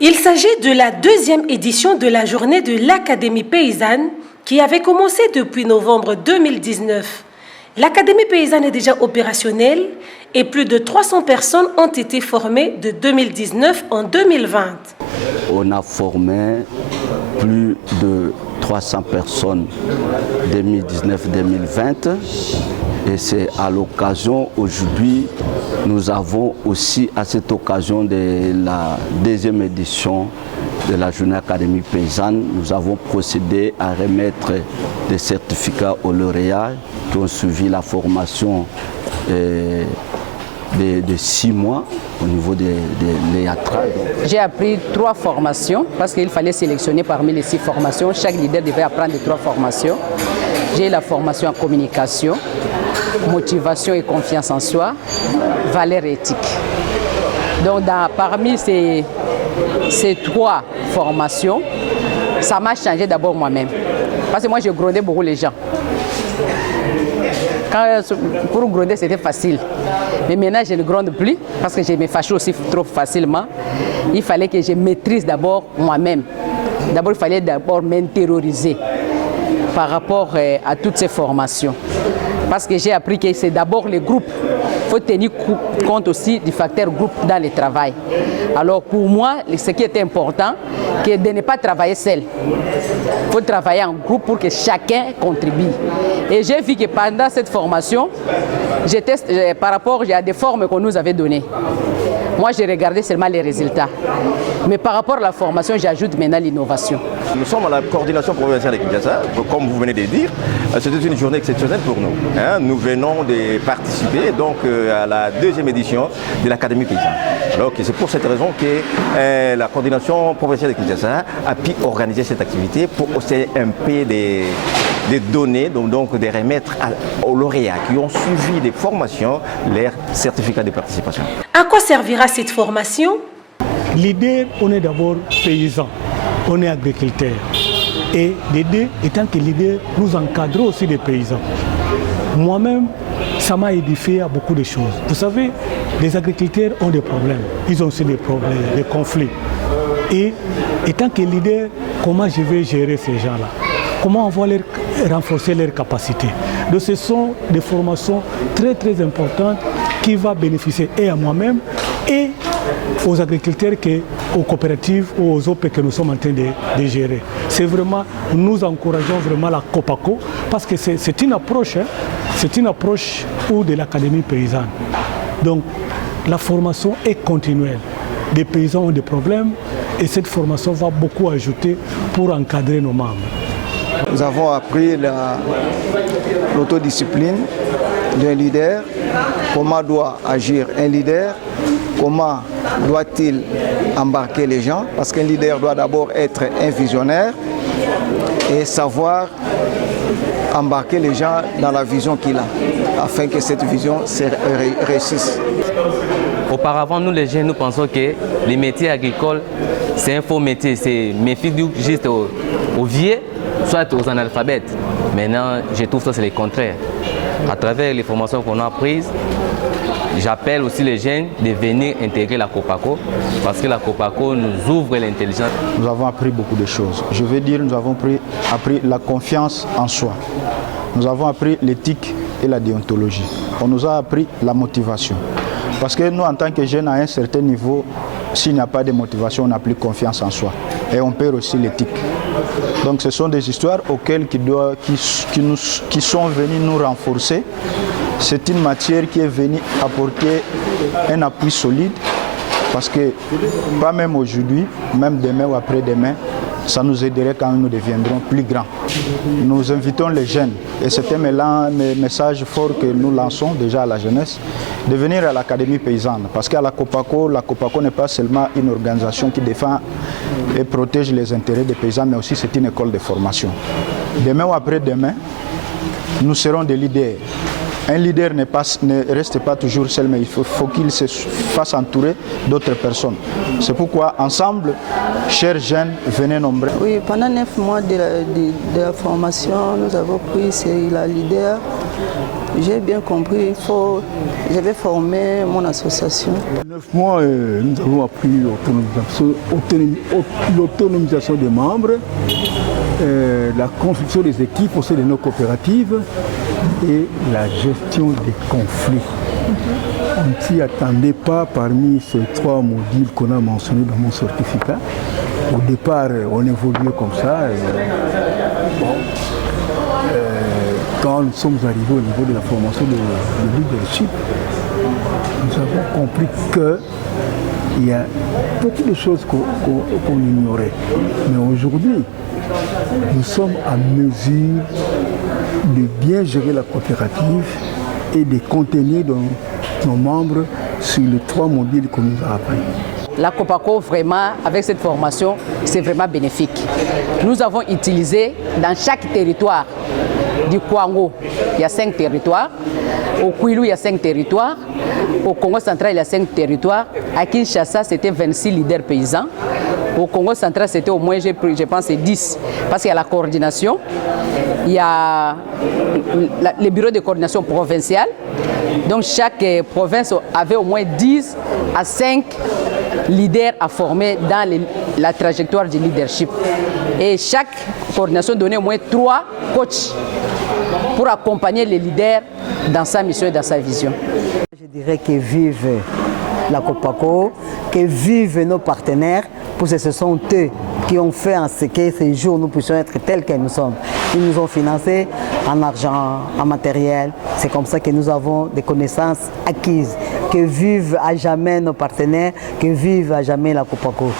Il s'agit de la deuxième édition de la journée de l'Académie paysanne qui avait commencé depuis novembre 2019. L'Académie paysanne est déjà opérationnelle et plus de 300 personnes ont été formées de 2019 en 2020. On a formé plus de 300 personnes 2019-2020 et c'est à l'occasion, aujourd'hui, nous avons aussi à cette occasion de la deuxième édition de la journée académique paysanne, nous avons procédé à remettre des certificats aux lauréats qui ont suivi la formation de 6 mois au niveau de l'EATRA. J'ai appris 3 formations parce qu'il fallait sélectionner parmi les 6 formations. Chaque leader devait apprendre 3 formations. J'ai la formation en communication, motivation et confiance en soi, valeurs éthiques. Donc parmi ces 3 formations, ça m'a changé d'abord moi-même. Parce que moi, je grondais beaucoup les gens. Pour gronder, c'était facile. Mais maintenant, je ne gronde plus parce que je me fâche aussi trop facilement. Il fallait que je maîtrise d'abord moi-même. D'abord, il fallait d'abord m'intérioriser par rapport à toutes ces formations. Parce que j'ai appris que c'est d'abord les groupes. Il faut tenir compte aussi du facteur groupe dans le travail. Alors pour moi, ce qui est important, c'est de ne pas travailler seul. Il faut travailler en groupe pour que chacun contribue. Et j'ai vu que pendant cette formation, par rapport à des formes qu'on nous avait données, moi, j'ai regardé seulement les résultats. Mais par rapport à la formation, j'ajoute maintenant l'innovation. Nous sommes à la coordination provinciale de Kinshasa. Comme vous venez de dire, c'était une journée exceptionnelle pour nous. Nous venons de participer donc, à la deuxième édition de l'Académie paysanne. Alors c'est pour cette raison que la coordination provinciale de Kinshasa a pu organiser cette activité pour aussi un peu des données, donc de remettre aux lauréats qui ont suivi des formations leurs certificats de participation. À quoi servira cette formation? L'idée, on est d'abord paysan, on est agriculteur. Et l'idée, étant que l'idée, nous encadrons aussi des paysans. Moi-même, ça m'a édifié à beaucoup de choses. Vous savez, les agriculteurs ont des problèmes. Ils ont aussi des problèmes, des conflits. Et étant que l'idée, comment je vais gérer ces gens-là? Comment on va renforcer leurs capacités? Donc ce sont des formations très très importantes qui vont bénéficier et à moi-même et aux agriculteurs, aux coopératives ou aux OP que nous sommes en train de gérer. C'est vraiment, nous encourageons vraiment la COPACO parce que c'est une approche de l'Académie paysanne. Donc la formation est continuelle. Les paysans ont des problèmes et cette formation va beaucoup ajouter pour encadrer nos membres. Nous avons appris l'autodiscipline d'un leader, comment doit agir un leader, comment doit-il embarquer les gens, parce qu'un leader doit d'abord être un visionnaire et savoir embarquer les gens dans la vision qu'il a, afin que cette vision réussisse. Auparavant, nous les jeunes, nous pensons que les métiers agricoles, c'est un faux métier, c'est méfier-nous juste aux vieux, soit aux analphabètes. Maintenant, je trouve que c'est le contraire. À travers les formations qu'on a prises, j'appelle aussi les jeunes de venir intégrer la COPACO parce que la COPACO nous ouvre l'intelligence. Nous avons appris beaucoup de choses. Je veux dire, nous avons appris la confiance en soi. Nous avons appris l'éthique et la déontologie. On nous a appris la motivation. Parce que nous, en tant que jeunes, à un certain niveau, s'il n'y a pas de motivation, on n'a plus confiance en soi. Et on perd aussi l'éthique. Donc ce sont des histoires auxquelles qui sont venues nous renforcer. C'est une matière qui est venue apporter un appui solide. Parce que pas même aujourd'hui, même demain ou après-demain, ça nous aiderait quand nous deviendrons plus grands. Nous invitons les jeunes, et c'est un message fort que nous lançons déjà à la jeunesse, de venir à l'Académie paysanne. Parce qu'à la COPACO n'est pas seulement une organisation qui défend et protège les intérêts des paysans, mais aussi c'est une école de formation. Demain ou après-demain, nous serons des leaders. Un leader ne reste pas toujours seul, mais il faut qu'il se fasse entourer d'autres personnes. C'est pourquoi, ensemble, chers jeunes, venez nombreux. Oui, pendant 9 mois de la formation, nous avons pris la leader, j'ai bien compris, je vais former mon association. 9 mois, nous avons appris l'autonomisation des membres, la construction des équipes au sein de nos coopératives et la gestion des conflits. On ne s'y attendait pas parmi ces 3 modules qu'on a mentionnés dans mon certificat. Au départ, on évoluait comme ça. Quand nous sommes arrivés au niveau de la formation de leadership, nous avons compris qu'il y a beaucoup de choses qu'on ignorait. Mais aujourd'hui, nous sommes à mesure de bien gérer la coopérative et de contenir nos membres sur les 3 modules qu'on nous a appris. La Copaco, vraiment, avec cette formation, c'est vraiment bénéfique. Nous avons utilisé dans chaque territoire du Kwango, il y a 5 territoires. Au Kwilu, il y a 5 territoires. Au Congo central, il y a 5 territoires. À Kinshasa, c'était 26 leaders paysans. Au Congo central, c'était au moins, je pense, 10. Parce qu'il y a la coordination, il y a les bureaux de coordination provinciale. Donc chaque province avait au moins 10 à 5 leaders à former dans la trajectoire du leadership. Et chaque coordination donnait au moins 3 coachs pour accompagner les leaders dans sa mission et dans sa vision. Je dirais que vive la Copaco, que vivent nos partenaires, parce que ce sont eux qui ont fait en ce que ces jours nous puissions être tels que nous sommes. Ils nous ont financés en argent, en matériel. C'est comme ça que nous avons des connaissances acquises. Que vivent à jamais nos partenaires, que vive à jamais la Copaco.